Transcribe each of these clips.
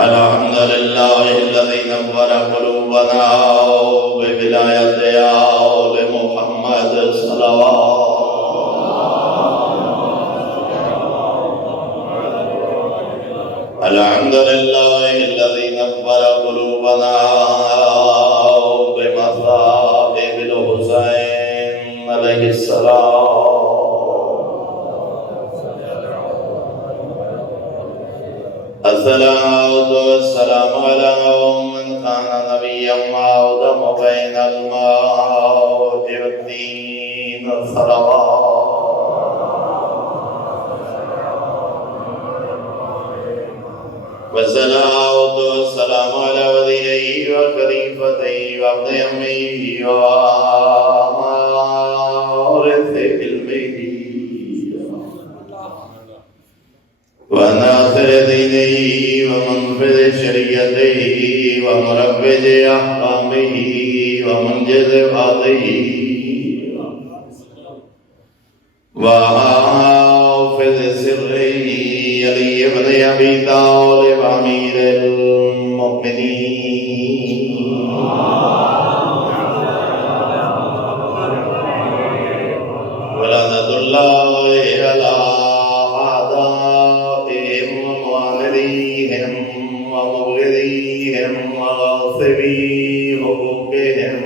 الحمد لله الذي نور قلوبنا بولاية آل محمد صلوات. الحمد لله الذي نور قلوبنا بمصائب الحسين عليه السلام. الصلاة والسلام على من كان نبيا وآدم بين الموت والدين صلوات. والصلاة والسلام على وليه وخليفته وعبد أمه ووارث علمه وناصر دينه ومنفذ شريعته ومروج أحكامه ومنجز وعده وحافظ سره علي بن أبي طالب أمير المؤمنين ولعنة الله على ومبغضيهم وغاصبي حقوقهم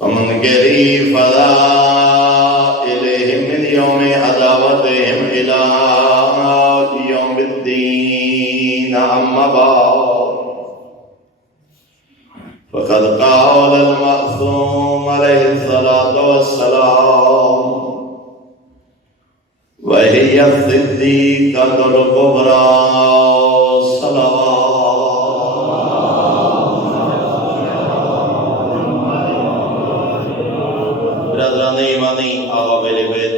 ومنكري فضائلهم من يوم عداوتهم إلى يوم الدين. أما بعد فقد قال المعصوم عليه الصلاة والسلام: وهي الصديقة الكبرى صلوات. برادران ایمانی، عوامل بیت،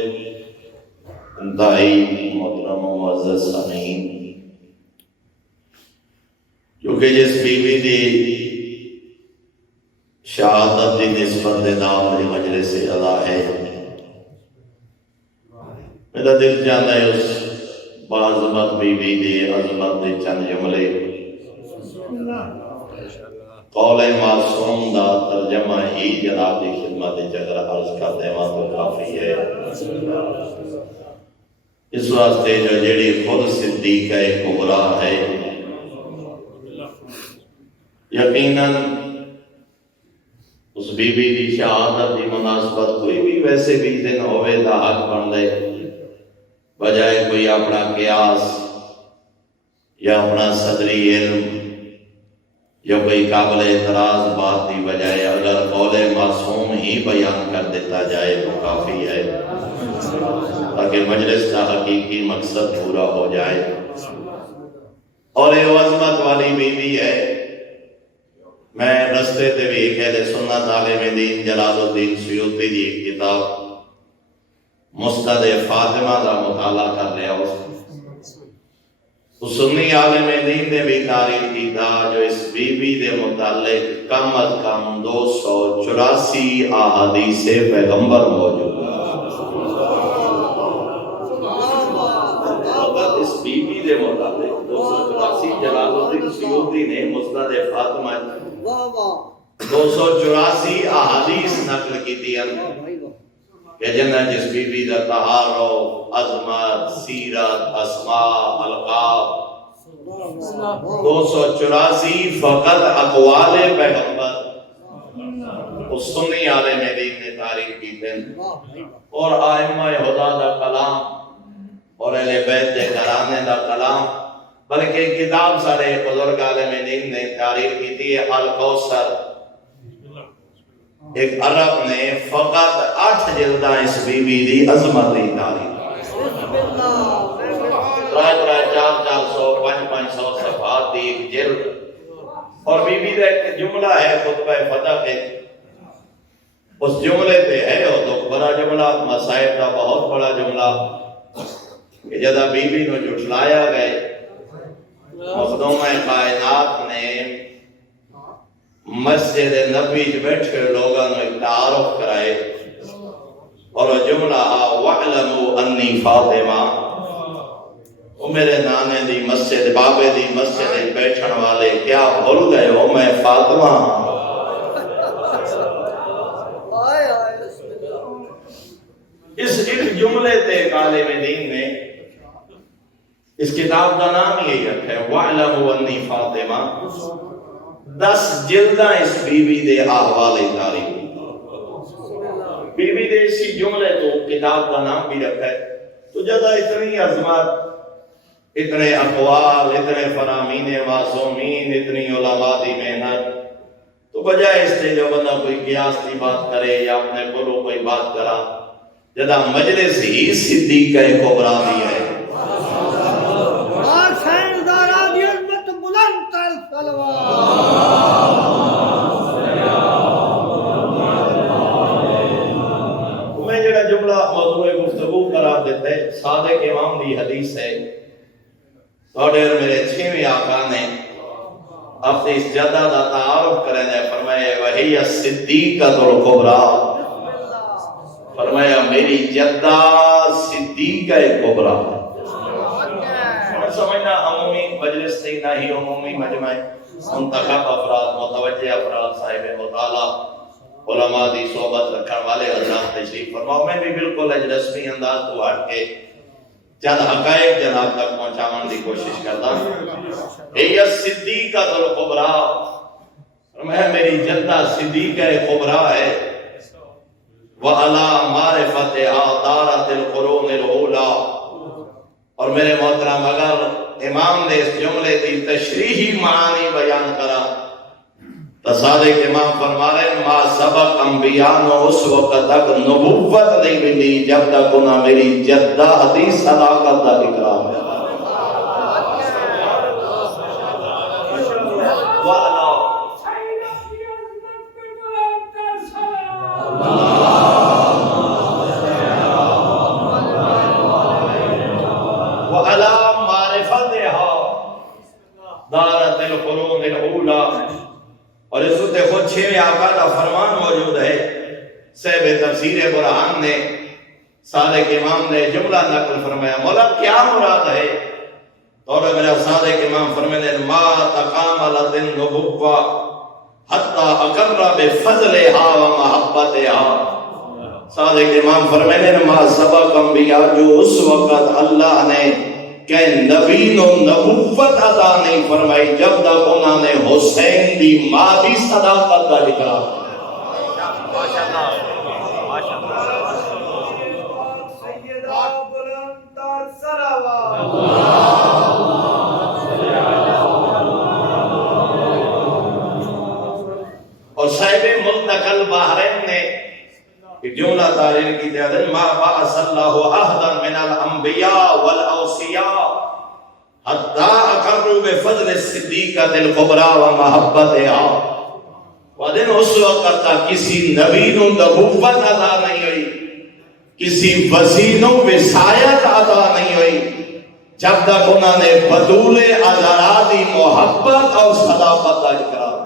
انتہائی محترم و معزز سامعین، کیونکہ جس بیوی دی شہادت دی نسبت دے نام دی مجلس ادا ہے، میرا دل چاہتا ہے اس باعظمت بیوی دی عظمت دے چند جملے قول معصوم دا ترجمہ ہی جناب دی خدمت اگر عرض کر دیواں تو کافی ہے. اس واسطے جو جیڑی خود صدیقہ کبریٰ ہے، یقیناً اس بیوی دی شہادت دی مناسبت کوئی بھی ویسے بھی دن ہوئے دا حق بن دے، بجائے کوئی اپنا قیاس یا اپنا صدری علم یا کوئی قابل اعتراض بات دی بجائے اگر قول معصوم ہی بیان کر دیتا جائے تو کافی ہے، تاکہ مجلس کا حقیقی مقصد پورا ہو جائے. اور یہ عظمت والی بیوی ہے. میں رستے تے بھی ایک اہل سنت عالم دین جلال الدین سیوطی دی ایک کتاب مسند فاطمہ دا مطالعہ کر لیا. اس سنی عالم دین نے بھی تعریف کی تھا جو اس بی بی دے متعلق کم از کم 284 احادیث پیغمبر موجود ہیں. اس بی بی دے متعلق 284 جلال الدین سیوطی نے مسند فاطمہ 284 احادیث نقل کی تھی کہ جنہ جس بی بی دا تعارف، عظمت، سیرت، اسماء، القاب 284 فقط اقوال پیغمبر اس سنی عالم دین نے تعریف کی تھی. اور ائمہ خدا دا کلام اور اہل بیت دے گھرانے دا کلام، بلکہ کتاب سارے بزرگ عالم دین نے تعریف کی تھی الکوثر. ایک عرب نے فقط 8 جلدہ اس بی بی دی عظمت دی تعریف، 300-400 500 صفحات دی ایک جلد. اور بی بی دا ایک جملہ ہے خطبہ فتح کے، اس جملے پہ ہے اور تو بڑا جملہ، مصائب کا بہت بڑا جملہ کہ جدہ بی بی نو جھٹلایا گئے، مخدوم کائنات نے مسجد نبی بیٹھے لوگوں نے تعارف کرائے اور جملہ وَعْلَمُوا أَنِّي فاطمہ، وہ میرے نانے دی مسجد بابے دی مسجد بیٹھن والے کیا بھول گئے ہو میں فاطمہ اس ایک جملے تے عالم دین نے اس کتاب کا نام یہی رکھا ہے وَعْلَمُوا أَنِّي فاطمہ 10 جلداں اس بی بی دے احوال تاریخ بی بی دے اسی جملے تو کتاب کا نام بھی رکھا ہے تو جدہ اتنی عظمت اتنے اقوال اتنے فرامین معصومین اتنی علماء دی محنت تو بجائے اس سے جو بندہ کوئی قیاس کی بات کرے یا اپنے بولو کوئی بات کرا جدہ مجلس ہی صدیقہ کبریٰ دی ہے میں جڑا جملہ موضوع گفتگو قرار دیتا ہے صادق امام دی حدیث ہے اور میرے 6ویں آقا نے اپنی اس جدہ دا تعارف کرنے فرمایا وہی صدیقۃ الکبریٰ فرمایا میری جدہ صدیقہ کبریٰ سمجھنا عمومی مجلس سے نہ ہی عمومی مجمع منتخب افراد متوجہ افراد صاحب مطالعہ علماء دی صحبت رکھنے والے حضرات تشریف فرماؤ میں بھی بالکل رسمی انداز تو ہٹ کے چند حقائق جناب تک پہنچانے کی کوشش کرتا ہوں یہ صدیقۃ الکبریٰ فرمایا میری جدہ صدیقہ کبریٰ ہے وَعَلَى مَعْرِفَتِهَا دَارَتِ الْقُرُونِ الْأُولَى اور میرے محترم اگر امام نے اس جملے کی تشریحی معنی بیان کرا تو صادق امام فرما رہے ہیں ما سبق انبیاء نے اس وقت تک نبوت نہیں ملی جب تک انہاں میری جدہ حدیث صداقت کا اقرار ہے دارت القرون الاولا اور اس وقت خود 6ویں آقا کا فرمان موجود ہے صاحب تفسیر برہان نے صادق امام نے جملہ نقل فرمایا مولا کیا مراد ہے تو میرا صادق امام فرمانے ما تکاملت النبوہ حتی اقر بفضلها ومحبتها صادق امام فرمانے ما سبق انبیاء جو اس وقت اللہ نے کہ نبی و نبوت عطا نہیں فرمائی جب تک انہوں نے حسین دی مادی صداقت کا اقرار اور صاحب ملتقل بحرین نے جملہ تاریر کی دیادن ما بعث اللہ احدا من الانبیاء والاوصیاء حتی اقروا بفضل الصدیقۃ الکبریٰ ومحبتها ودن اس وقت تک کسی نبی نو نبوت عطا نہیں ہوئی کسی وصی نو وصایت عطا نہیں ہوئی جب تک انہوں نے بطول ازرادی محبت اور صداقت کا اقرار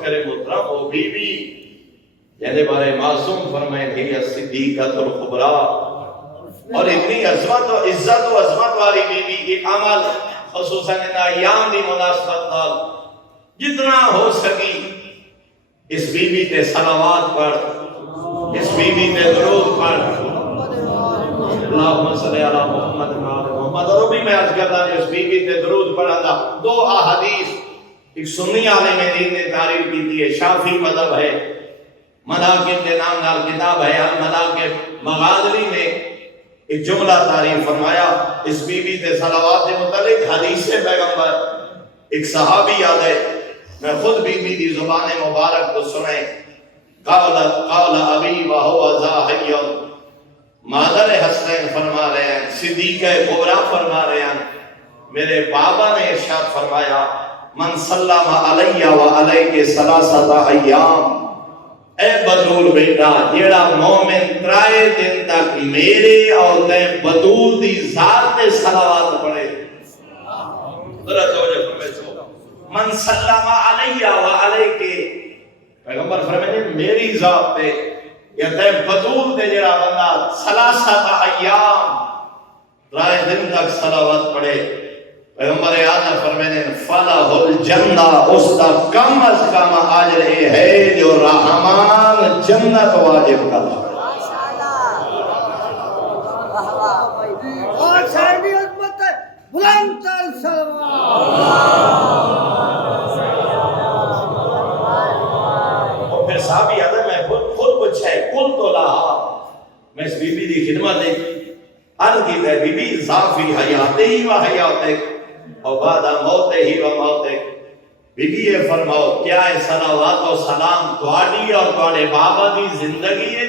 میرے محترم وہ بی بی یعنی بارے معصوم فرمائے کہ صدیقۃ الکبریٰ اور اتنی عظمت و عزت و عظمت والی بی بی ایک عمل خصوصاً ان ایام دی مناسبت نال جتنا ہو سکی اس بی بی تے صلوات پڑھ اس بی بی تے درود پڑھ اللہم صلی علی محمد محمد اور بھی میں عرض کرتا ہوں اس بی بی تے درود پڑھا تھا 2 احادیث ایک سنی عالم دین نے تعریف کی تھی شافی مذہب ہے مناقب کے نام نال کتاب ہے المناقب مغازری نے ایک جملہ تعریف فرمایا اس بی بی تے صلوات کے متعلق حدیث پیغمبر ایک صحابی یاد ہے میں خود بی بی دی زبان مبارک کو سنیں قال ابی وهو ذا حی مادر حسین فرما رہے ہیں صدیقہ کبریٰ فرما رہے ہیں میرے بابا نے ارشاد فرمایا من سلم علی و علیہ ثلاثۃ ایام اے بطول بیٹا جیڑا مومن 3 دن تک میرے اور تے بطول دی ذات تے صلوات پڑھے ذرا توجہ فرمائیے من سلم علی و علیہ پیغمبر فرماتے میری ذات تے یا تے بطول تے جیڑا بندہ 3 ایام دن تک صلوات پڑھے، پیغمبر اعظم فرمانے فلاح الجنہ، اس کا کم از کم اجر یہ ہے جو رحمان جنت واجب کر دے۔ اور شاہدی عظمت ہے، بلند تر صلوات۔ اور پھر صحابی اعظم میں خود پوچھا ہے کل تو لہا، میں اس بی بی دی خدمت ہے عرض کی ہے بی بی ضعفی حیات ہی و حیاتک اور بعد موت ہی و موتک، بی بی یہ فرماؤ کیا ہے صلوات و سلام تواڈی اور تواڈے بابا دی زندگی ہے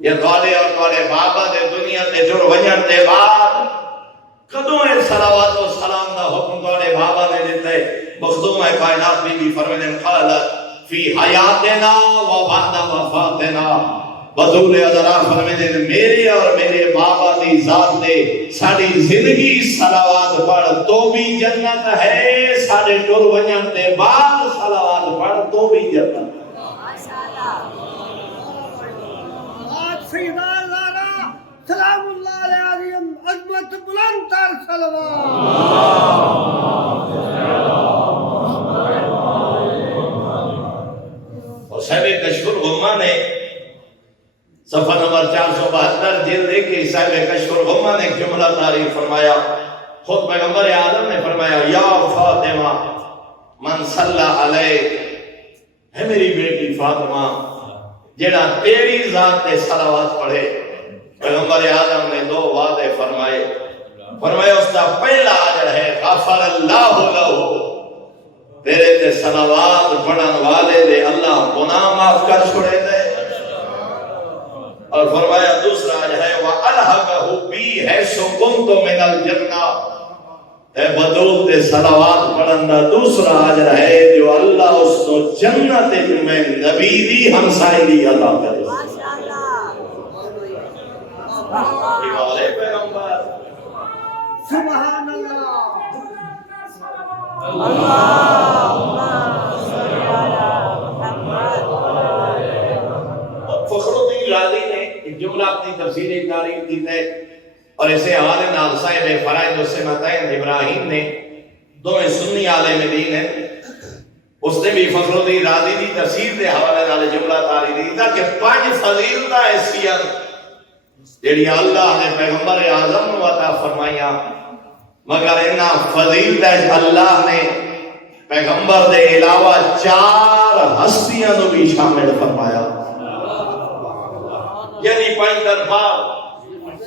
یا تواڈے اور تواڈے بابا دے دنیا تے جڑ ونجن دے بعد کدوں ہے صلوات و سلام دا حکم تواڈے بابا نے دیتا ہے؟ مخدوم کائنات بی بی فرمانے قالت فی حیاتنا و بعد وفاتنا، بطول ادرا فرمانے میرے اور میرے بابا دی ذات دے ساڈی زندگی صلوات پڑھ تو بھی جنت ہے، ساڈے ٹر ونجن دے بعد صلوات پڑھ تو بھی جنت ہے۔ سیدنا زہرا سلام اللہ علیہ عظمت بلند تر صلوات۔ اور صاحب کشف الغمہ نے صفحہ نمبر 472 جلد ایک کے صاحب کشف الغمہ نے ایک جملہ تعریف فرمایا، خود پیغمبر اعظم نے فرمایا یا فاطمہ من صلی علیہ، ہے میری بیٹی فاطمہ جڑا تیری ذات تے صلوات پڑھے۔ پیغمبر اعظم نے دو وعدے فرمائے، فرمایا اس کا پہلا اجر ہے غفر اللہ لہ، تیرے تے صلوات پڑھن والے دے اللہ گناہ معاف کر چھوڑے دے، اور فرمایا دوسرا اجر ہے وَأَلْحَقَهُ بِي حَيْثُ كُنْتُ مِنَ الْجَنَّةِ، اے بدول تے صلوات پڑھن دا دوسرا اجر ہے جو اللہ اس کو جنت میں نبی دی ہمسائیگی عطا کرے۔ سبحان اللہ۔ فخر الدین رازی نے ایک جملہ اپنی تفسیر تعریف کی ہے اور اسے حوالے نال صاحب فرائض السنتین ابراہیم نے دونوں سنی عالم دین ہیں، اس نے بھی فخر الدین رازی کی تفسیر کے حوالے نال جملہ تعریف کیتا کہ 5 فضیلتاں ایسیاں جڑی اللہ نے پیغمبر اعظم نو عطا فرمائیاں، مگر انہاں فضیلتاں اللہ نے پیغمبر دے علاوہ 4 ہستیاں نو بھی شامل فرمایا، یعنی 5 طرفہ،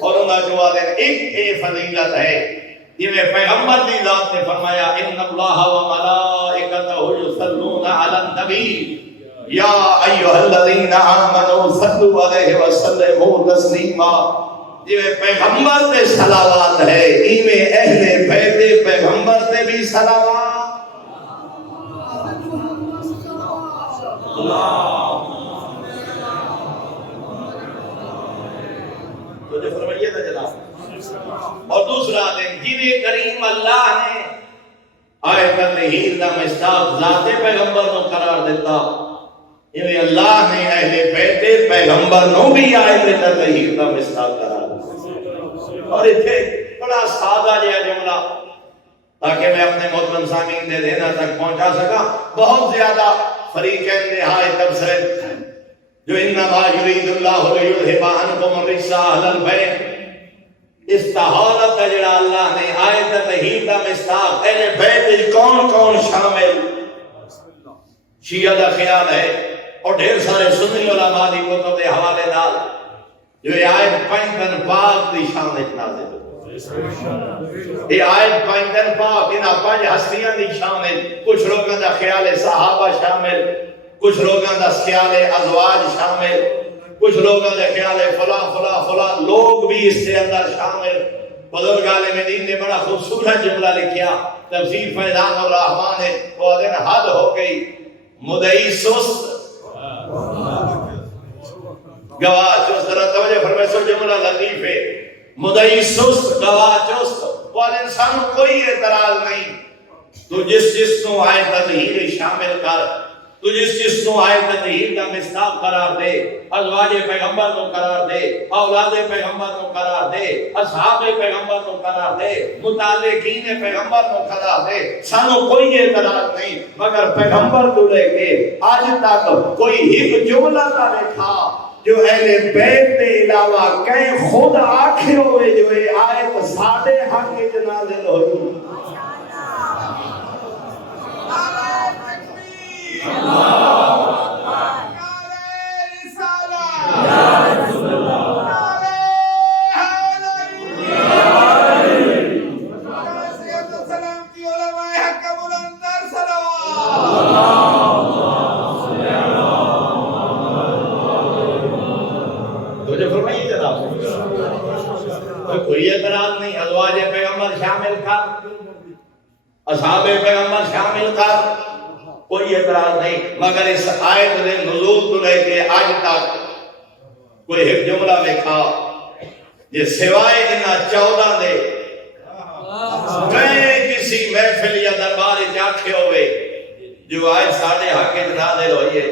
اور انہاں جو آدھے ایک اے فضیلت ہے جویں پیغمبر دی ذات نے فرمایا ان اللہ و ملائکتہ یصلون علی النبی یا ایھا الذین آمنوا صلوا علیہ وسلموا تسلیما، جویں پیغمبر تے صلوات ہے ایویں اہل بیت پیغمبر تے بھی صلوات۔ تو جو فرمائیے تھا جناب، اور دوسرا دن جنہیں کریم اللہ نے آیت تطہیر دا مصداق ذات پیغمبر نو قرار دیتا، یعنی اللہ نے اہل بیت پیغمبر نو بھی آیت تطہیر دا مصداق قرار دیتا۔ اور اتھے بڑا سادہ جہا جملہ تاکہ میں اپنے محترم سامعین دے دینا تک پہنچا سکا، بہت زیادہ فریقین نہایت تبصرے جو انما یرید اللہ لیذھب عنکم الرجس اہل البیت، استحالت کا جڑا اللہ نے آیت تطہیر دا مصداق اہل بیت کون کون شامل، شیعہ دا خیال ہے اور ڈھیر سارے سنی علماء دی کتب دے حوالے نال جو یہ آیت 5 دن پاک دی شان وچ نازل ہوئی، یہ آیت 5 دن پاک انہاں 5 ہستیاں دی شان ہے، کچھ لوگوں دا خیال ہے صحابہ شامل، کچھ لوگوں دا خیال ہے ازواج شامل، کچھ لوگوں نے خیال ہے فلاں فلاں فلاں لوگ بھی اس سے اندر شامل۔ بزرگ عالم دین نے بڑا خوبصورت جملہ لکھیا تفسیر فیضان الرحمن ہے، وہ دن حد ہو گئی مدعی سست گواہ چست، توجہ فرمائے سو جملہ لطیف ہے، مدعی سست گواہ چست، وہ انسان کوئی اعتراض نہیں، تو جس نو آیت تطہیر شامل کر تو جس چیز کو آئے تطہیر کا مصداق قرار دے، ازواج پیغمبر کو قرار دے، اولاد پیغمبر کو قرار دے، اصحاب پیغمبر کو قرار دے، متعلقین پیغمبر کو قرار دے، سانو کوئی اعتراض نہیں، مگر پیغمبر کو لے کے آج تک کوئی ایک جملہ نہ لکھا جو اہل بیت کے علاوہ کہیں خود آکھے ہوئے جو آیت ساڑھے حق کے جنازل ہوئی. کوئی اعتراض نہیں، ازواج پیغمبر شامل کر، اصحاب پیغمبر شامل کر، کوئی اعتراض نہیں، مگر اس آیت نے نزول تو لے کے آج تک کوئی ایک جملہ لکھا یہ سوائے انہاں 14 دے میں کسی محفل یا دربار جاکھے ہوئے جو آئے ساڑھے حق کے نازل ہوئی ہے.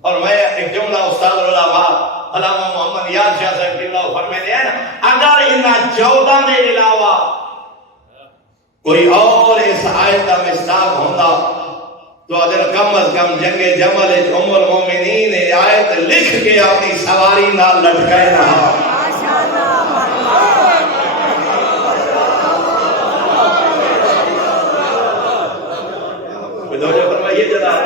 اور میں ایک جملہ استاد العلماء علامہ محمد یار شاہ صاحب کی اللہ فرمائے ہیں نا، اگر انہاں 14 دے علاوہ کوئی اور اس آیت کا مصداق ہوندہ تو اگر کم از کم جنگ جمل ام المومنین آیت لکھ کے اپنی سواری نہ لٹکائے رہا. بدوجہ فرمائیے جناب.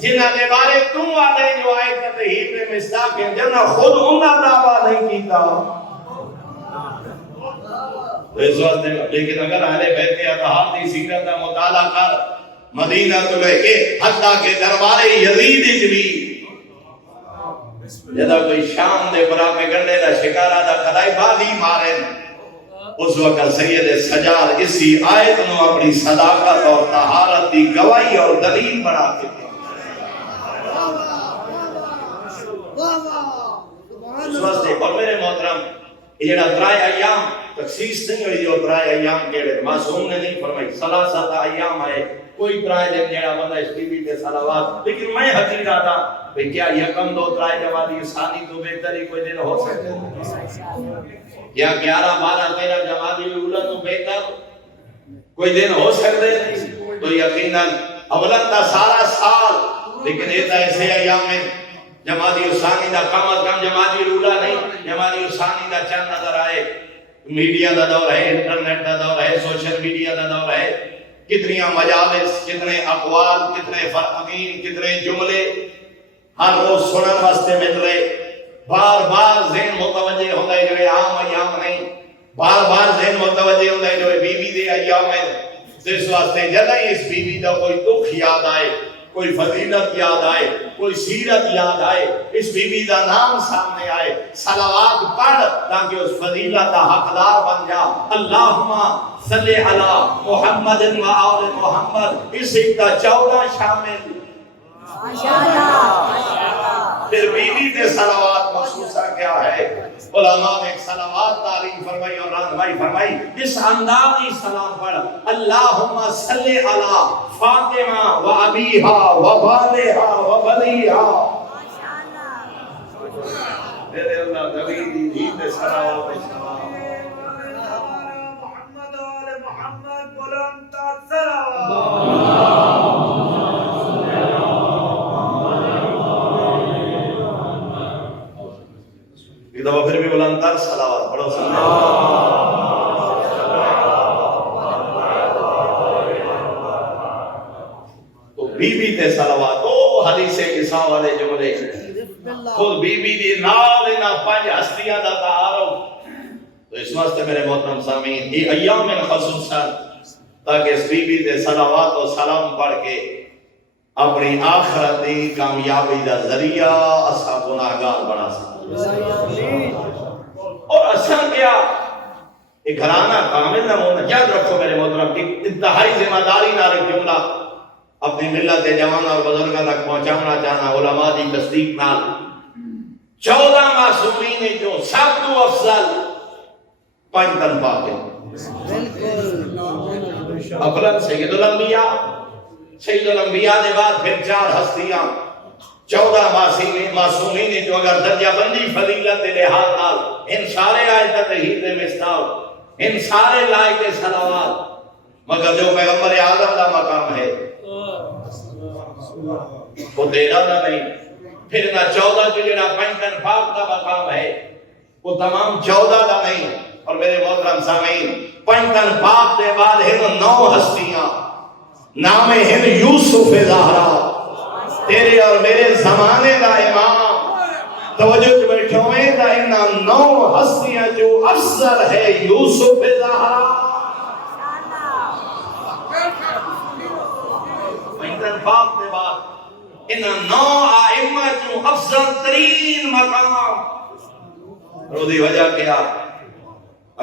جنہاں نے بارے تم آنے جو آئے تطہیر میں مصداق ہیں جنہاں خود انہاں دعویٰ نہیں کیتا. اس وقت لیکن اگر اہل بیت اطہار دی سیرت کا مطالعہ کر مدینہ تو لے کے حتیٰ کہ دربار یزید بھی جدا کوئی شام دے براپے گنڈے دا شکارہ دا خدائی بازی مارے اس وقت سید سجاد اسی آیت نو اپنی صداقت اور طہارت دی گواہی اور دلیل بنا کے اس واسطے. اور میرے محترم یہ جڑا 3 ایام تخصیص نہیں ہوئی جو 3 ایام کیڑے معصوم نے نہیں فرمائی، ثلاثت ایام آئے کوئی 3 دن جڑا بندہ اس بی بی تے صلوات. لیکن میں حقیقت آتا کہ کیا یکم 2 3 جمادی ثانی تو بہتر ہی کوئی دن ہو سکتے ہیں، یا 11 12 13 جمادی اولا تو بہتر کوئی دن ہو سکتے ہیں. تو یقیناً اولا تا سارا سال، لیکن یہ تا ایسے ایام میں جمادی ثانی دا کم از کم جمادی اولا نہیں، جمادی ثانی دا چند نظر آئے. میڈیا دا دور ہے، انٹرنیٹ دا دور ہے، سوشل میڈیا دا دور ہے، کتنی مجالس، کتنے اقوال، کتنے فرقین، کتنے جملے ہر روز سنن واسطے مل رہے. بار بار ذہن متوجہ ہوتا ہے جو عام ایام نہیں، بار بار ذہن متوجہ ہوتا ہے جو بی بی دے ایام ہے. اس واسطے جدہ اس بی بی دا کوئی دکھ یاد آئے، کوئی فضیلت یاد آئے، کوئی سیرت یاد آئے، اس بی بی دا نام سامنے آئے، صلوات پڑھ تاکہ اس فضیلت دا حقدار بن جا. اللہم صلی علی محمد و آل محمد، اس ایک دا 14 شامل. پھر بی بی دے صلوات مخصوصہ کیا ہے؟ علماء نے ایک صلوات تعلیم فرمائی اور رہنمائی فرمائی. اس اندازی سلام پڑھ، اللہم صلی علی فاطمہ و ابیہا و بالہا و بلیہا. میرے اللہ نبی دی دید صلوات محمد و آل محمد بلند تر صلوات. ایک دفعہ پھر بھی بلند تر صلوات پڑھو. تو بی بی تے صلوات، او حدیث عیسیٰ والے جملے خود بی بی دی نال نہ 5 ہستیاں دا تعارف. تو اس واسطے میرے محترم سامعین یہ ایام خصوصاً تاکہ اس بی بی تے صلوات و سلام پڑھ کے اپنی آخرت دی کامیابی دا ذریعہ اسا گناہگار بنا سکتے. اور اصل کیا ایک گھرانہ کامل نمونہ. یاد رکھو میرے محترم کہ انتہائی ذمہ داری نال ایک جملہ اپنی ملت جوان اور بزرگاں تک پہنچانا چاہنا علماء دی تصدیق نال 14 معصومین جو سب تو افضل 5 تن پاک ہیں. افضل سید الانبیاء، سید الانبیاء دے بعد پھر 4 ہستیاں 14 معصومین جو اگر درجہ بندی فضیلت دے لحاظ نال ان سارے آیت تطہیر دے مصداق ان سارے لائق صلوات، مگر جو پیغمبر اعظم دا مقام ہے وہ 13 دا نہیں. پھر نہ 14 جو جڑا 5 تن پاک دا مقام ہے وہ تمام 14 دا نہیں. اور میرے محترم سامعین 5 تن پاک دے بعد ہیں 9 ہستیاں، نام ہیں یوسف زہرا، تیرے اور میرے زمانے دا امام. توجہ جو بیٹھو میں دا انہاں 9 ہستیاں جو افضل ہے یوسف زہرا. 5 تن پاک دے بعد انہاں 9 ائمہ جو افضل ترین مقام. اور دی وجہ کیا؟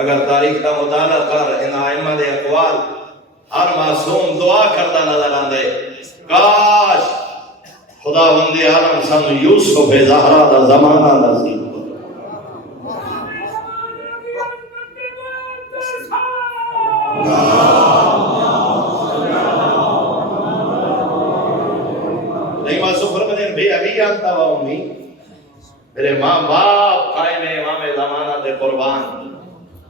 اگر تاریخ کا مطالعہ کر ان ائمہ دے اقوال ہر معصوم دعا کرتا نظر آندے کاش خداوند عالم سانو یوسف زہرا دا زمانہ نصیب. نہیں معصوم فرماتے ہیں بے ابھی آنتا ہوا امی میرے ماں باپ قائم امام زمانہ دے قربان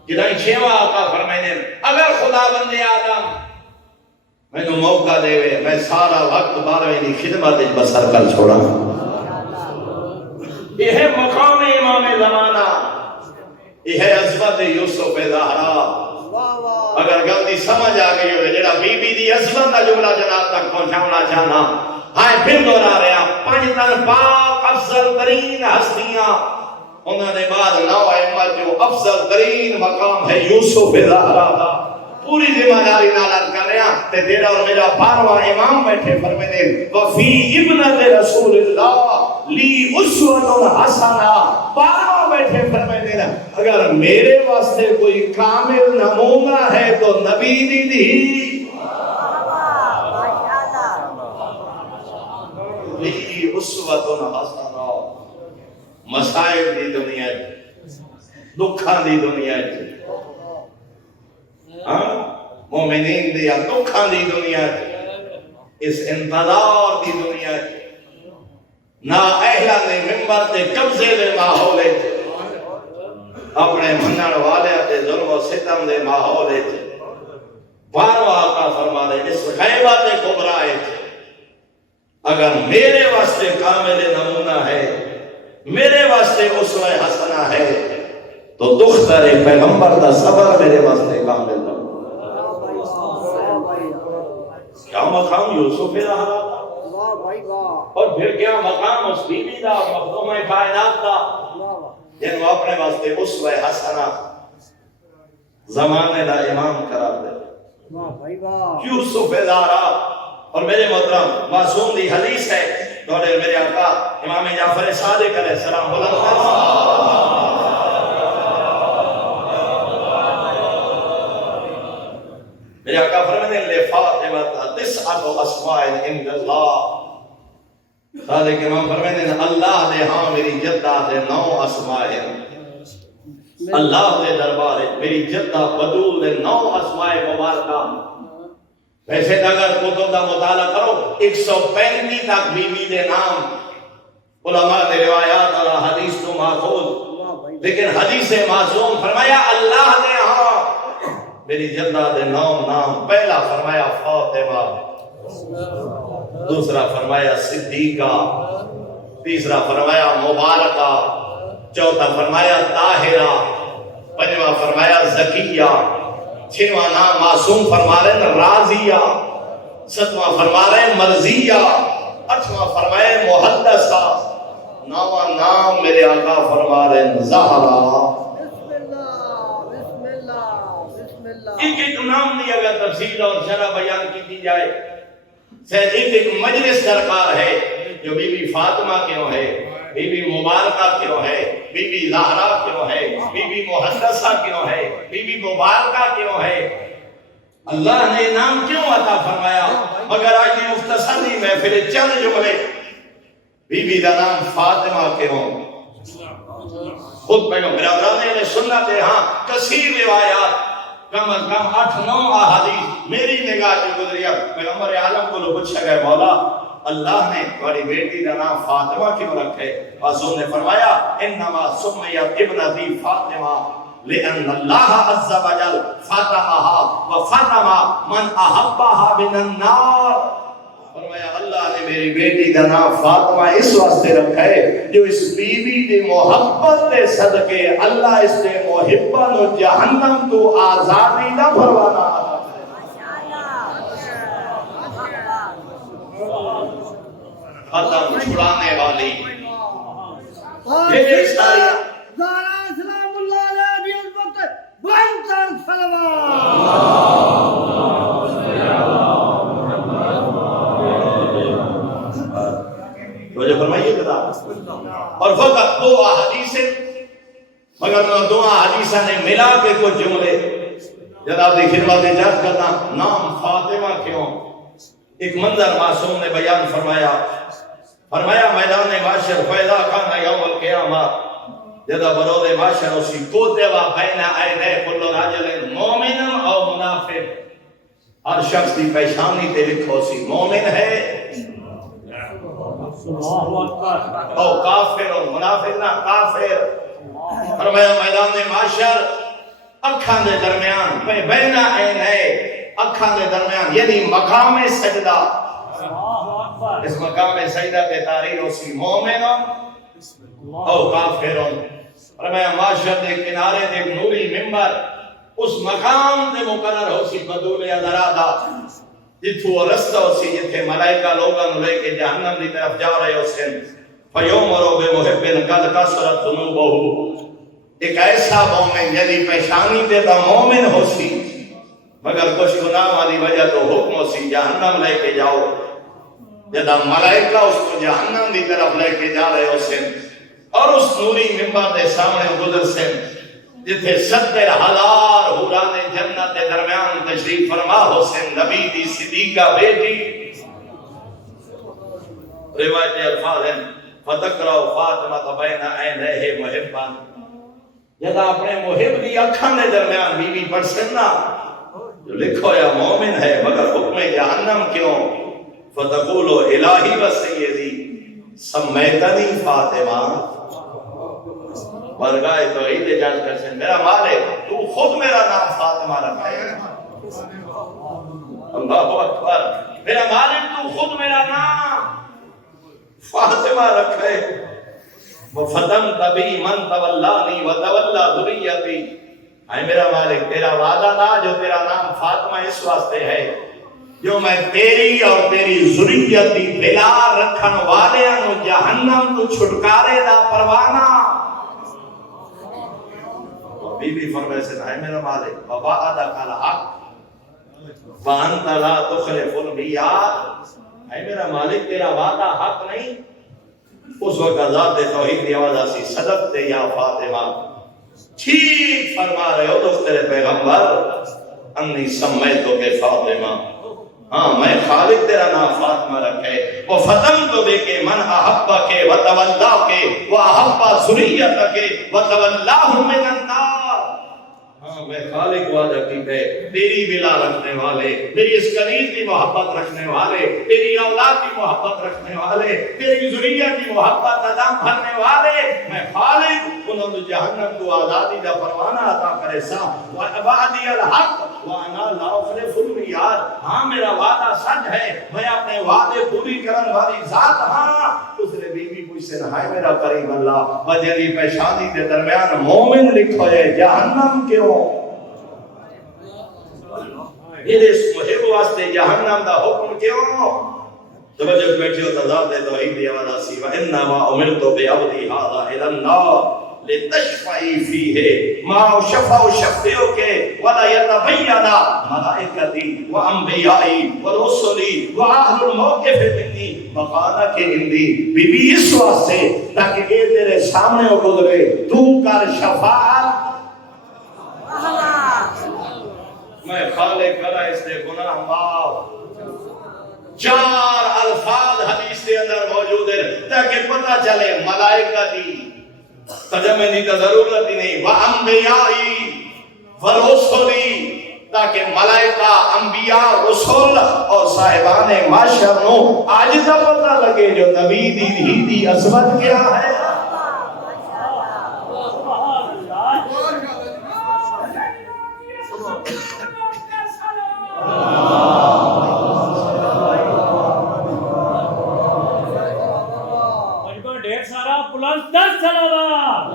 جدائیں 6واں آقا فرمائیں اگر خدا بند آدم میں تو موقع دے وے میں سارا وقت 12ویں دی خدمت بسر کر چھوڑا. یہ ہے مقام امام زمانہ، یہ ہے عظمت یوسف زہرا. اگر غلطی سمجھ آ گئی ہو جڑا بی بی دی عظمت کا جملہ جناب تک پہنچانا چاہنا ہائے پھر دوہرا رہا 5 تن پاک افضل ترین ہستیاں انہوں نے بعد 9 ائمہ جو افضل ترین مقام ہے یوسف زہرا کا. پوری ذمہ داری نال کر رہا تے تیرا اور میرا 12واں امام بیٹھے فرماتے وفی ابنت رسول اللہ لی اسوۃ حسنہ. 12واں بیٹھے فرماتے اگر میرے واسطے کوئی کامل نمونہ ہے تو نبی دی لی اسوۃ حسنہ. مسائب دی دنیا دکھاں دی دنیا مومنین دی دکھاں دی دنیا اس انتظار دی دنیا نا اہلا دے ممبر تے قبضے دے ماحول اپنے منن والے تے ظلم و ستم دے ماحول 12واں آقا فرما دے اس غیبت کبریٰ اگر میرے واسطے کامل نمونہ ہے میرے واسطے اسوہ حسنہ ہے تو دختر پیغمبر دا صبر میرے واسطے کامل نمونہ. کیا مقام یوسف زہرا اور پھر کیا مقام اس بی بی دا مخدوم کائنات دا جن وہ اپنے واسطے اسوہ حسنہ زمانے دا امام قرار دے یوسف زہرا. اور میرے محترم معصوم دی حدیث ہے دوڑے میرے آقا امام جعفر صادق علیہ السلام میرے آقا فرماتے ہیں لفاطمہ 9 اسماء عند اللہ. صادق امام فرماتے ہیں اللہ دے ہاں میری جدہ دے 9 اسماء اللہ دے دربار میری جدہ بدول دے 9 اسماء مبارکہ. ویسے اگر کتب دا مطالعہ کرو 135 تک بی بی دے نام علماء نے روایات اور حدیث تو ماخوذ لیکن حدیث معصوم فرمایا اللہ نے ہاں میری جدہ دے 9 نام. پہلا فرمایا فاطمہ، دوسرا فرمایا صدیقہ، تیسرا فرمایا مبارکہ، چوتھا فرمایا طاہرہ، پنجواں فرمایا زکیہ، 6واں نام معصوم فرما رہے ہیں راضیہ، 7واں فرما رہے ہیں مرضیہ، 8واں فرمائے محدثہ، 9واں نام میرے آقا فرما رہے ہیں زہرا. ایک نام نہیں اگر تفصیل اور شرح بیان کی جائے ایک مجلس درکار ہے جو بی بی فاطمہ کیوں ہے بی بی مبارکہ کیوں ہے؟ بی بی زہرا کیوں ہے؟ بی بی محدثہ کیوں ہے؟ بی بی مبارکہ کیوں ہے؟ اللہ نے نام کیوں عطا فرمایا؟ مگر آج کی مختصری محفل چند جملے، بی بی کا نام فاطمہ کیوں؟ خود پیغمبر برادران نے سنت ہے، ہاں کثیر روایات، کم از کم 8-9 احادیث میری نگاہ سے گزری۔ پیغمبر عالم کو لوگ پوچھا گئے، مولا اللہ نے تمہاری بیٹی کا نام فاطمہ کیوں رکھے؟ حضور نے فرمایا انما سمیت ابنتی فاطمہ لأن اللہ عز وجل فاطمہ وفاطمہ من احبها من النار۔ فرمایا اللہ نے میری بیٹی کا نام فاطمہ اس واسطے رکھا ہے جو اس بی بی دی محبت دے صدقے اللہ اس دے محبت و جہنم تو آزادی دا پروانہ عطا ختم چھڑانے والی یہ ساری زہرا سلام اللہ علیہ کی عظمت بلند تر صلوات۔ توجہ فرمائیے گا۔ اور فقط 2 احادیثیں، مگر 2 احادیثیں نے ملا کے کچھ جملے جناب کی خدمت میں عرض کرنا۔ نام فاطمہ کیوں؟ ایک منظر معصوم نے بیان فرمایا میدان معاشر فیضا کان یوم القیامہ جدا برود معاشر اسی کوتے و بین عینے کل راجل مومن او منافق، ہر شخص کی پیشانی تے لکھو سی مومن ہے او کافر او منافق نہ کافر۔ فرمایا میدان معاشر اکھاں دے درمیان بین عینے، اکھاں دے درمیان یعنی مقام سجدہ، اس مقام سجدہ پہ تاریخ اسی مومن او کافرون۔ فرمایا معاشر دے کنارے دے نوری ممبر اس مقام دے مقرر ہو سی بدول ادرادا جتھو رستہ ہو سی جتھے ملائکہ لوگاں لے کے جہنم دی طرف جا رہے ہو سن فیومرو بے محبن قد کسرت ذنوبہ، ایک ایسا مومن یعنی پیشانی دے تا مومن ہو سی مگر کچھ گناہ والی وجہ تو حکم ہو سی جہنم لے کے جاؤ، جدا ملائکہ اس کو جہنم دی طرف لے کے جا رہے ہو سن اور اس نوری ممبر دے سامنے گزر سن جتھے 70,000 حوران جنت دے درمیان تشریف فرما ہو سن نبی دی صدیقہ بیٹی۔ روایت الفاظ ہیں فَتَقْرَوْ فَاطِمَةَ بَيْنَ عَيْنَيْهِ مُحِبًّا، جدا اپنے محب دی اکھاں دے درمیان بی بی پڑھ سننا جو لکھو یا مومن ہے مگر حکم جہنم کیوں؟ فتقولو الہی و سیدی سمیتنی فاطمہ، برگاہ توحید جان کر سے میرا مالک تو خود میرا نام فاطمہ رکھا ہے۔ اللہ اکبر، میرا مالک تو خود میرا نام فاطمہ رکھا ہے۔ وَفَتَنْتَ بِي مَنْ تَوَلَّانِي وَتَوَلَّى ذُرِّيَّتِي، اے میرا مالک تیرا وعدہ تھا جو تیرا نام فاطمہ اس واسطے ہے جو میں تیری اور تیری ذریت دی بلا رکھن والے نو جہنم تو چھٹکارے دا پروانہ۔ بی بی فرمائے سے اے میرا مالک وَوَعَدَكَ الْحَقَّ وَأَنْتَ لَا تُخْلِفُ الْمِيعَادَ، اے میرا مالک تیرا وعدہ حق نہیں۔ اس وقت ذات توحید کی آواز آسی صدقت یا فاطمہ، ٹھیک فرما رہے ہو دوست تیرے پیغمبر، انی سمیتو کے فاطمہ، ہاں میں خالق تیرا نام فاطمہ رکھے۔ وہ فتن تو دے کے من احبا کے وتولا کے واحبا ذریت کے وتولاہ من النار، ہاں میں خالق وعدہ کی ہے تیری بلا رکھنے والے، میری اس کنیز کی محبت رکھنے والے، تیری اولاد کی محبت رکھنے والے، تیری ذریت کی محبت عطا کرنے والے، میں خالق انہوں نے جہنم کو آزادی کا پروانہ عطا کرے سا۔ وعدی الحق وانا لا اخلف المیعاد، ہاں میرا وعدہ سچ ہے، میں اپنے وعدے پوری کرنے والی ذات ہاں۔ دوسرے بی بی مجھ سے نہائے میرا کریم اللہ وجری پیشانی کے درمیان مومن لکھو ہے جہنم کیوں؟ یہ اس محب واسطے جہنم دا حکم کیوں؟ توجہ بیٹھے ہو تضاد توحید دی آواز آسی وَإِنَّمَا أُمِرْتُ بِعَبْدِي هَذَا إِلَى النَّارِ، لتشفعی فیہ ما شفع شفعک ولا یتبین ملائکتی وانبیائی ورسلی واہل الموقف منی مقانک اندی بی بی اس واسطے تاکہ یہ تیرے سامنے ہو گزرے تو کر شفاعت میں خالق کرا اس نے گناہ معاف. چار الفاظ حدیث کے اندر موجود ہے تاکہ پتہ چلے ملائکہ دی ترجمے دی تو ضرورت ہی نہیں وانبیائی ورسلی تاکہ ملائکہ انبیاء رسول اور صاحبان معاشر نو آج کا پتہ لگے جو نبی دی عظمت کیا ہے. ڈھیر سارا بلند صلوات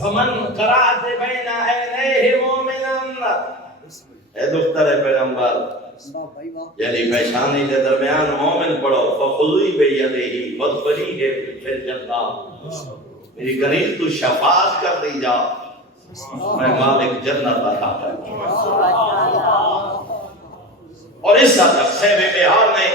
فمن قرأت بین عینیہ مومنا اے دختر پیغمبر یعنی پیشانی کے درمیان مومن پڑھو فخذی بیدیہ وادخلی فی الجنہ میری قریب تو شفاعت کر دی جا میں مالک جنت عطا کروں. اور اس حد تک صحیح بہار نے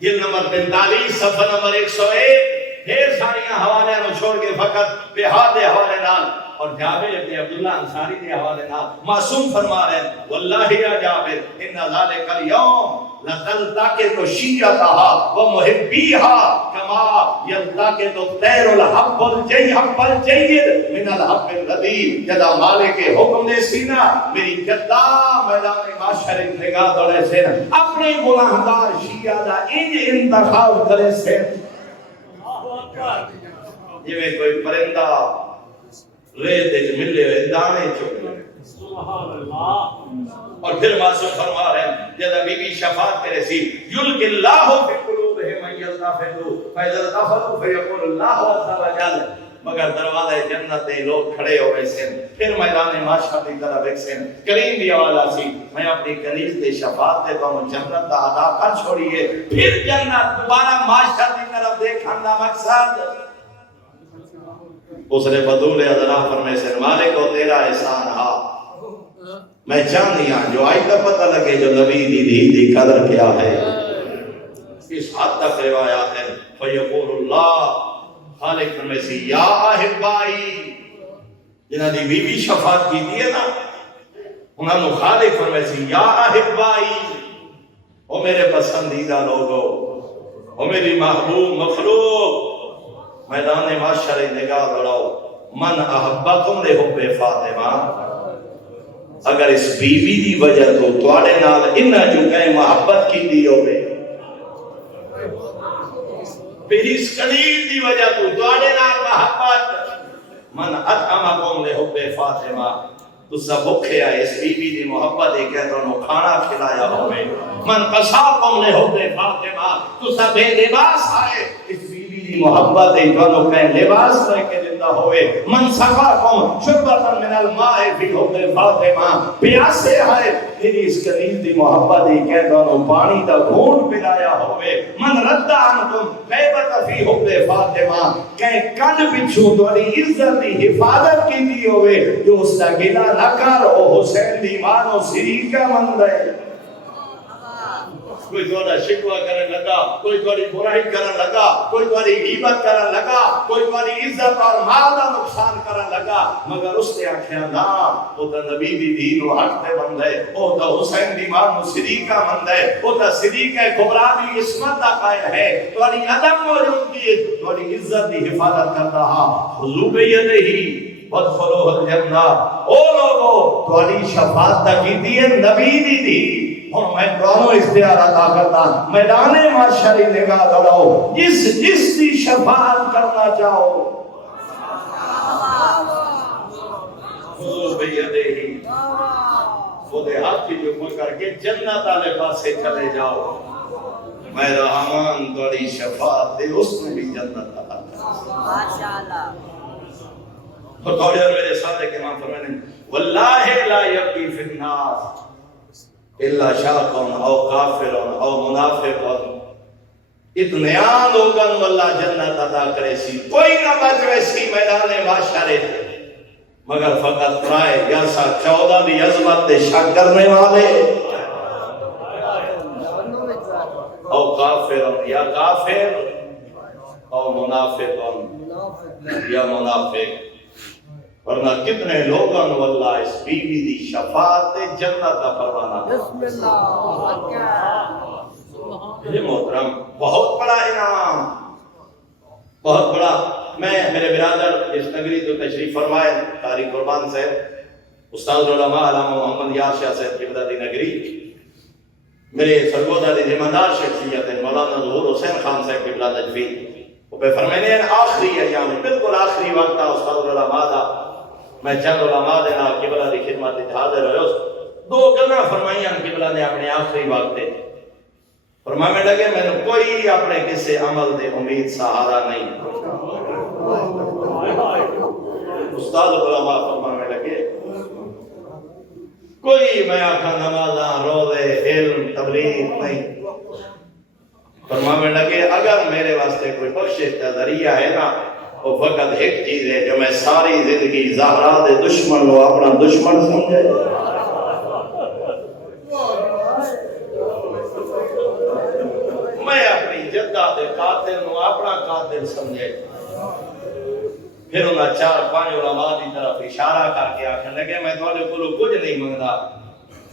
جلد نمبر 45 صفحہ نمبر 101 ڈھیر ساریاں حوالے نو چھوڑ کے فقط بہار دے حوالے نال اور جابر ابن عبداللہ انصاری دے حوالے نال معصوم فرما رہے ہیں واللہ یا جابر ان ذالک اليوم لتلتقط شیعتها ومحبیها کما یلتقط الطیر الحب الجید من الحب الردی. جدا مالک حکم دے سینا میری جدہ میدان معاشر نگاہ دوڑے سے اپنے گناہگار شیعہ دا انتخاب کرے سے جویں کوئی پرندہ ریت وچ ملے ہوئے دانے چک لے. سبحان اللہ. اور پھر معصوم فرما رہے ہیں جب بی بی شفاعت کرے سی یلقی اللہ فی قلوبہم من یلتفتوا فاذا التفتوا فیقول اللہ عز وجل مگر دروازے جنت دے لوگ کھڑے ہوئے سن پھر میدان معاشر کی طرف ایک سن کریم دی والا سی میں اپنی کنیز دے شفاعت دے تو جنت دا ادا کر چھوڑیے پھر جنت دوبارہ معاشر کی طرف دیکھنے دا مقصد اس نے بدول اذراف فرمائے سے مالک کو تیرا احسان ہا میں چاہنی ہاں جو آئی کا پتہ لگے جو نبی دی قدر کیا ہے. اس حد تک روایات ہیں فیقول اللہ خالق فرمائے سے یا احبائی جنہاں دی بی بی شفاعت کی دی ہے نا انہاں نو خالق فرمائے سے یا احبائی او میرے پسندیدہ لوگو او میری محبوب مخلوق میدان معاشر نگاہ دوڑاؤ من احبکم لے حب فاطمہ اگر اس بی بی دی وجہ تو توڑے نال انہا جو کہیں محبت کی دی ہوئے پھر اس قدیر دی وجہ تو توڑے نال محبت من اطعمکم لے حب فاطمہ تو سب بکھے آئے اس بی بی دی محبت ایک ہے تو انہوں کھانا کھلایا ہوئے من قصاکم لے حب فاطمہ تو سب بے لباس آئے اس بی بی دی محبت ایک تو کہیں لباس لے کے زندہ ہوئے من سقاکم شربتا من الماء فی حب فاطمہ پیاسے آئے تیری اس کنیز دی محبت ایک ہے تو انہوں پانی دا گھونٹ پلایا ہوئے من رد عنکم غیبت فی حب فاطمہ کہیں کن پچھو دوری عزت دی حفاظت کی دی ہوئے جو اس دا گلہ نہ کر او حسین دی مانو سری کا مند ہے. کوئی تھوڑا شکوہ کرنے لگا کوئی تھوڑی برائی کرنے لگا کوئی تھوڑی غیبت کرنے لگا کوئی تھوڑی عزت اور مال کا نقصان کرنے لگا مگر اس نے آکھیا نا وہ تو نبی دی دین و حق تے بند ہے وہ تو حسین دی ماں صدیقہ بند ہے وہ تو صدیقہ کبریٰ دی عصمت دا قائل ہے تھوڑی عدم موجود کی تھوڑی عزت دی حفاظت کر رہا حضور بیدہی وادخلوا الجنہ او لوگو تھوڑی شفاعت دا کی دی ہے نبی دی دی اور میں دونوں اختیار عطا کرتا میدان معاشر نگاہ دوڑاؤ جس کی شفاعت کرنا چاہو حضور بیدہی خود ہاتھ کی جو کر کے جنت والے پاسے چلے جاؤ میرا امان تھوڑی شفاعت دے اس میں بھی جنت عطا ماشاءاللہ. اور تھوڑی دیر میرے ساتھ کے امام فرمانے واللہ لا یبقی فی الناس الا شاکن او کافرن او منافقن اتنے لوگوں اللہ جنت عطا کرے سی کوئی نہ بچ ویسی میدان معاشرے مگر فقط فرائے یاسا 14 بھی عظمت دے شک کرنے والے او کافر یا کافر او منافق یا منافق ورنہ کتنے لوگوں واللہ اس بیوی دی شفاعت جنت کا پروانہ بسم اللہ یہ محترم بہت بڑا انعام بہت بڑا میں میرے برادر اس نگری تو تشریف فرمائے قاری قربان صاحب استاد علماء علامہ محمد یار شاہ صاحب قبلہ دی نگری میرے سرگودا دی ذمہ دار شخصیت مولانا ظہور حسین خان صاحب قبلہ تجوید وہ پہ فرمائنے ہیں آخری ایام بالکل آخری وقت استاد علماء دا میں چند علماء دینا قبلہ دی خدمت حاضر ہوئے دو گلنا فرمائیاں قبلہ نے اپنے آخری وقت فرمانے لگے میں نے کوئی اپنے کسی عمل دے امید سہارا نہیں استاد علماء فرمانے لگے کوئی میں آکھا نمازاں روزے علم تبلیغ نہیں فرمانے لگے اگر میرے واسطے کوئی بخشش کا ذریعہ ہے نا وہ فقط ایک چیز ہے جو میں ساری زندگی زہرا دے دشمن کو اپنا دشمن سمجھے میں اپنی جدہ دے قاتل نو اپنا قاتل سمجھے پھر انہاں 4-5 علماء دی طرف اشارہ کر کے آکھنے لگے میں تھوڑے کولو کچھ نہیں منگدا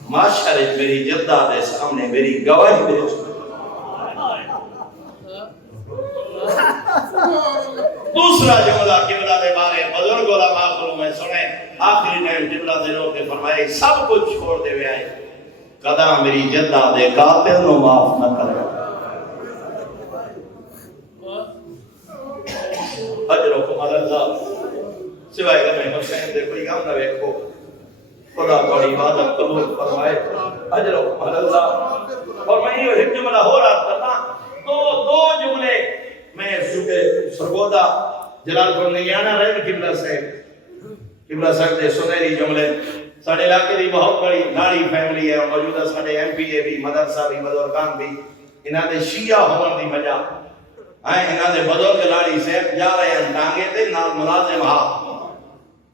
معاشر میری جدہ دے سامنے میری گواہی دے دوسرا جملہ قبلہ دے بارے بزرگ علماء کو میں سنے آخری ٹائم قبلہ دے لوگ نے فرمائے سب کچھ چھوڑ دے ہوئے آئے قدا میری جدہ دے قاتل نو معاف نہ کرے اجرکم اللہ سوائے کہ میں حسین دے کوئی کام نہ ویکھو خدا بڑی عبادت قبول فرمائے اجرکم اللہ اور میں یہ ایک جملہ ہو رہا کرنا دو جملے میں چونکہ سرگودا جلال پور نگیانا رہے قبلہ صاحب دے سنہری جملے ساڑھے علاقے دی بہت بڑی لاڑی فیملی ہے اور موجودہ ساڑھے ایم پی اے بھی مدرسہ بھی بزرگان بھی انہاں دے شیعہ ہون دی وجہ انہاں دے بزرگ لاڑی صاحب جا رہے ہیں ٹانگے تے نال ملازم ہاں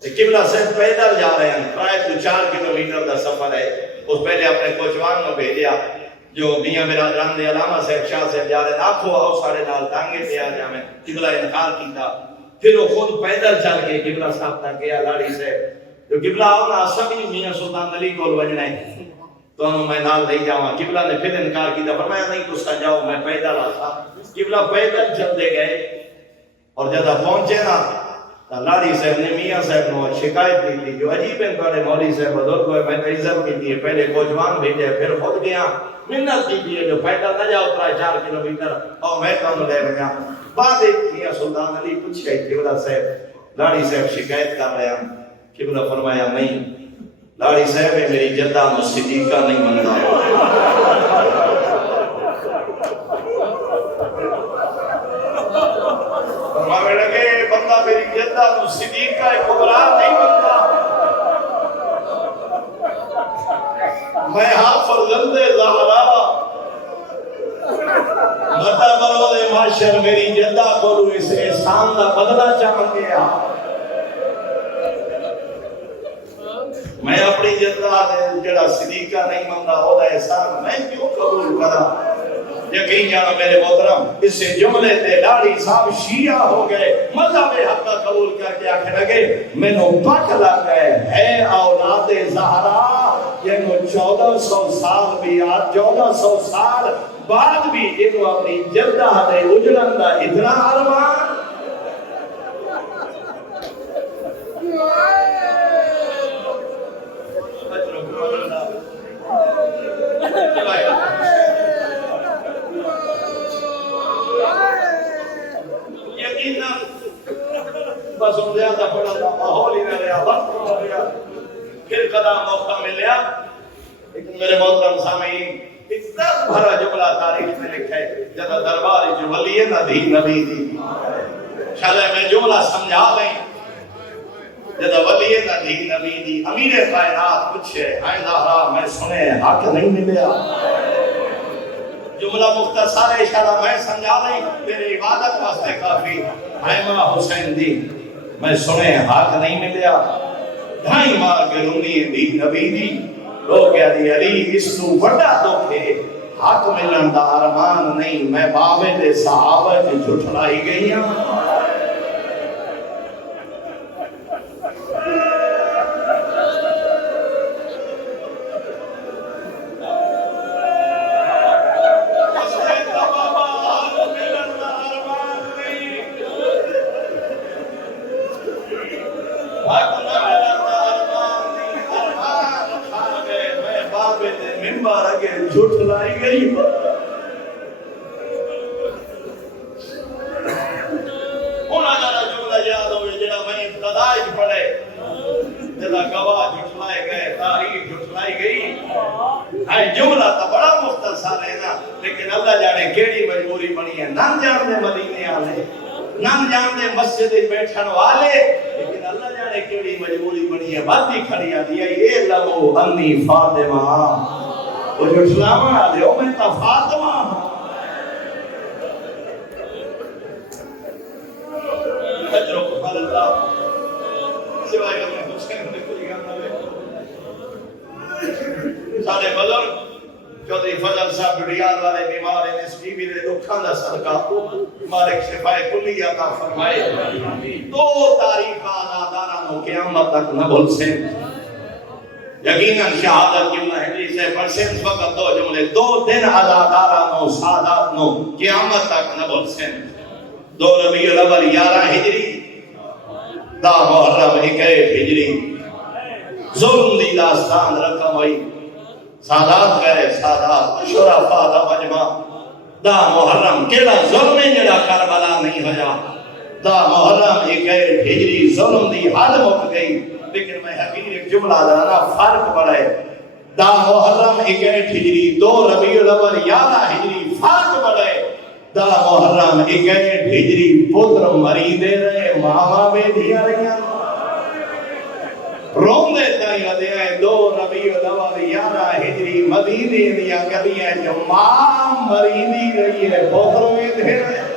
قبلہ صاحب پیدل جا رہے ہیں پرائے تو 4 کلومیٹر دا سفر ہے اس پہلے اپنے کوچوان میں بھیجیا جو میاں برادران دے علامہ صاحب شاہ صاحب جا رہے ہیں آنکھوں آؤ سارے نال ٹانگے تے آ جامیں قبلہ انکار کیتا پھر وہ خود پیدل چل کے قبلہ صاحب تک گیا لاڑی صاحب جو قبلہ آؤ نا سبھی میاں سلطان علی کو وجنا ہے تو انہوں میں نال نہیں جاؤں قبلہ نے پھر انکار کیتا فرمایا نہیں تو سا جاؤ میں پیدل آتا قبلہ پیدل چلتے گئے اور جب پہنچے نا لاڑی صاحب نے میاں صاحب نے شکایت کی تھی جو عجیب ہے بڑے مولوی صاحب بزرگ ہوئے میں نے عزت کی تھی پہلے کوچوان بھیجے پھر خود گیا منت کی تھی جو پیدل نہ جاؤ 4 کلومیٹر اور میں کہوں لے گیا بعد ایک میاں سلطان علی پوچھے قبلہ صاحب لاڑی صاحب شکایت کر رہے ہیں قبلہ فرمایا نہیں لاڑی صاحب ہے میری جدہ نو صدیقہ نہیں منگا فرمانے لگے بندہ میری جدہ نو صدیقہ کبرا نہیں منگا میں حافظ زندے زہرا بتا مرود معاشر میری جدہ کو اس احسان کا بدلہ چاہوں گیا میں اپنی جدہ جڑا صدیقہ نہیں منگا ہو رہا احسان میں کیوں قبول کرا یقین جانا میرے محترم اس سے جملے تے لاڑی صاحب شیعہ ہو گئے مذہب حق کا قبول کر کے آکھنے لگے میں نو پک لگ گئے ہے اولاد زہرا یہ نو 1400 سال بھی آج 1400 سال بعد بھی انہوں اپنی جدہ دے اجڑن دا اتنا ارمان بس ان زیادہ بڑا ماحول ہی نہ رہا وقت ہو گیا پھر قدام موقع مل لیا لیکن میرے محترم سامعین اتنا بھرا جملہ تاریخ میں لکھا ہے جب دربار جو ولی نہ دی نبی دی شاید میں جملہ سمجھا دیں جب ولی نہ دی نبی دی امیر کائنات پوچھے ہائے زہرا میں سنے حق نہیں ملیا جملہ مختصر ہے اشارہ میں سمجھا رہی میری عبادت واسطے کافی حیمہ حسین دی میں سنے حق نہیں ملیا ڈھائی مار کے رونی دی نبی دی لوگ کہہ دی علی اس تو بڑا دکھے حق ملن دا ارمان نہیں میں بابے دے صحابہ کی جھٹلائی گئی ہوں جھٹلائی گئی ہونا جانا جملہ یاد ہوئے جڑا میں ابتدائی پڑھے جدا گواہ جھٹلائے گئے تاریخ جھٹلائی گئی ہے جملہ تو بڑا مختصر ہے نا لیکن اللہ جانے کیڑی مجبوری بنی ہے نہ جان دے مدینے والے نہ جان دے مسجد بیٹھن والے لیکن اللہ جانے کیڑی مجبوری بنی ہے باتی کھڑی آتی ہے یہ لو انی فاطمہ وہ جو اسلام آ لے میں تا فاطمہ اجرو کو قال اللہ سوائے کہ حسین نے کوئی گانا لے سارے بزرگ چودھری فضل صاحب ریاض والے بیمار ہیں اس ٹی وی دے دکھاں دا صدقہ مالک شفائے کلی عطا فرمائے دو تاریخ آزاداراں نو قیامت تک نہ بھول سے یقیناً شہادت کی حدیث ہے پرسنٹ وقت دو جملے دو دن عزادارانو ساداتنو قیامت تک نہ بول سن دو ربیع الاول 11 ہجری دا محرم 21 ہجری ظلم دی داستان رقم ہوئی سادات گئے سادات شرفا دا مجمع دا محرم کیلا ظلم جڑا کربلا نہیں ہویا دا محرم 21 ہجری ظلم دی حد مک گئی لیکن میں حقیقی ایک جملہ دانا فرق پڑے دا محرم 21 ہجری دو ربیع الاول 11 ہجری فرق پڑے دا محرم 21 ہجری پتر مری دے رہے ماما میں دیا رہی روم دے تائی دے آئے دو ربیع الاول 11 ہجری مدینے دیا کبھی ہے جو ماں مری دی رہی ہے پتر میں دے رہے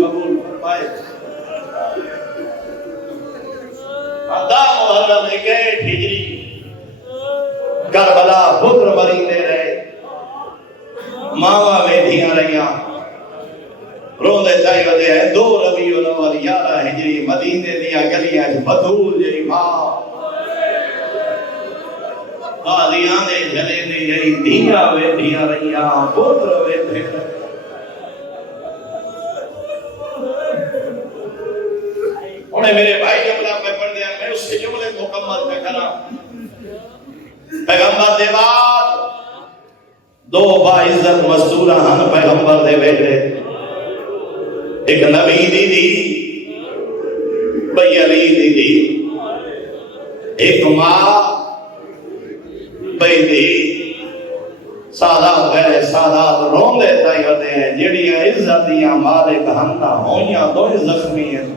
قبول فرمائے دا محرم 21 ہجری کربلا پتر مری دے رہے ماما بیٹھیاں رہیاں روندے چاہی ودے ہیں دو ربیع الاول 11 ہجری مدینے دیا گلیاں بدھول جی ماں قاضیاں دے جلے دے جی دیا بیٹھیاں رہیاں پتر بیٹھے رہے انہیں میرے بھائی جملہ میں پڑھ دیا میں اس کے جملے مکمل میں کرا پیغمبر دے بعد دو باعزت مزدورہ ہن پیغمبر دے بیٹے ایک نبی دی دی بھئی علی دی دی ایک ماں بھئی دی سادات غیر سادات رون دیتا ہی ہوتے ہیں جڑیاں عزتیاں مالک ہنہ ہونیاں دو زخمی ہیں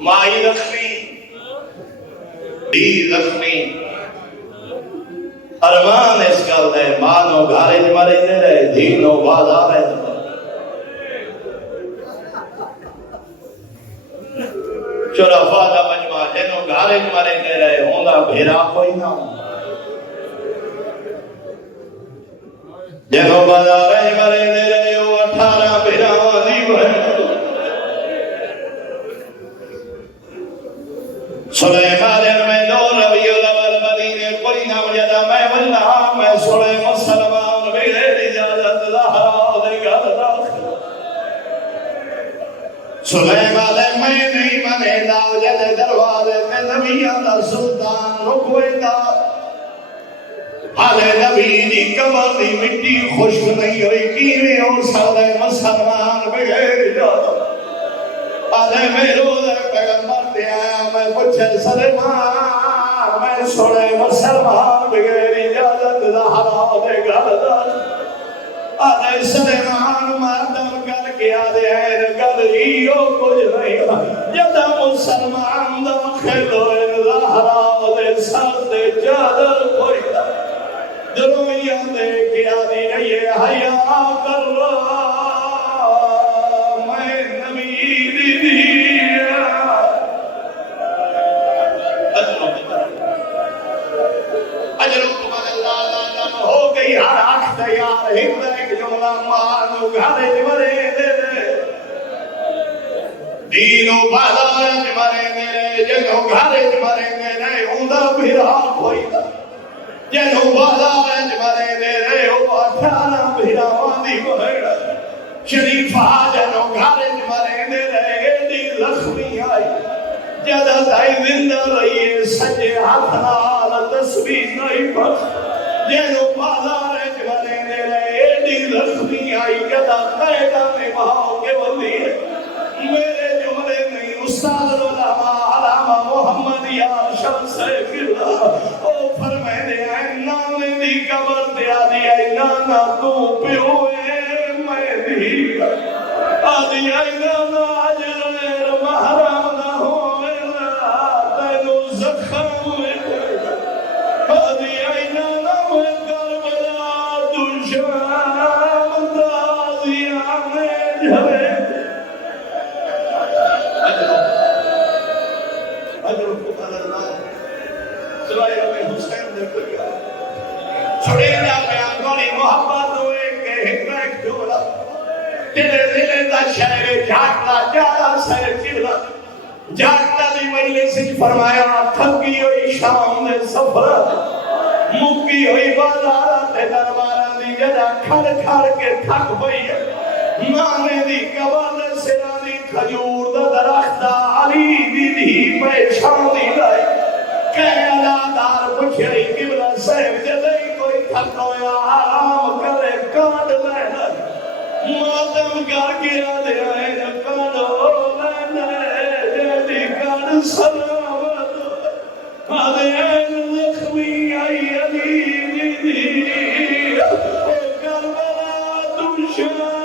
مائی زخمی بھی زخمی ارمان اس کا دے مانو گھارے جمارے دے رہے دینو بازار ہے شرفا دا مجمع جنو گھارے جمارے دے رہے ہوندہ بھیرا کوئی نہ جنو بازار جمارے دے رہے ہو 18 بھیرا وزیب ہے سلیمان میں دو ربیع الاول مدینے کوئی نہ مجھدا میں واللہ میں سلیمان سلمان بغیر اجازت زہرا دے گھر داخل سلیمان میں نہیں منے داو جلے دروازے میں نبیان دا سلطان رکوے دا حالے نبی دی کمر دی مٹی خشک نہیں ہوئی کیویں ہو سلیمان سلمان بغیر اجازت آدھے میں روزہ پیغمبر دے آیا میں پچھے سلیمان میں سنے مسلمان بغیر اجازت زہرا دے گھر دا آدھے سلیمان ماتم کر کے آدھے این گل ہیو کچھ نہیں جدہ مسلمان داخل ہوئے ظاہرہ دے سر دے چادر کوئی درویاں دے کے آدھی نہیں حیاء کر رہا میں نبی دیا اجرکم اللہ ہو گئی ہر آنکھ تیار ہند ایک جملہ مانو گھرے جمرے دے دینو بازار جمرے دے جنہوں گھرے جمرے دے اوندہ بھیرا کوئی دا جنہوں بازار جمرے دے او اٹھانا بھیرا واندی بھیڑا شریفہ جنہوں گھرے جمرے دے دی زخمی آئی جدہ دائی زندہ رہیے سجے ہاتھ نال تسبیح نہیں پڑھ جنہوں بازار جمرے دے دی زخمی آئی جدہ قیدہ میں بہاؤ کے بندی ہے میرے جملے نہیں استاد العلماء علامہ محمد یار شمس فردہ او فرمائے دے آئے نانے دی قبر دیا دی آئے نانا تو پیوئے میں دی آدھی آئے نانا عجر محرم نہ ہوئے تینو زخم میں آدھی آئے نانا میں کربلا دشام دازیاں میں جھرے چھوڑے جا بیان گوڑی محبت ہوئے کہ ہندرک جھولا تیرے دلے دا شہر جھاکلا جارا سر چلا جھاکتا دی مجلس سے فرمایا تھکی ہوئی شام نے سفر مکی ہوئی بازارہ تے دربارہ دی جدہ کھڑ کھڑ کے تھک ہوئی نانے دی قبر سرانی کھجور دا درختہ علی دی دی پیچھان دی لائی کہنے اللہ دار پچھڑی قبلہ صاحب جدئی کوئی تھکویا آرام کرے کانڈ لینا ماتم کر کے آدھے آئے کانڈو لینا جدی کانڈ سلامت آدھے آئے زخمی آئی علی دی دی او کربلا دشان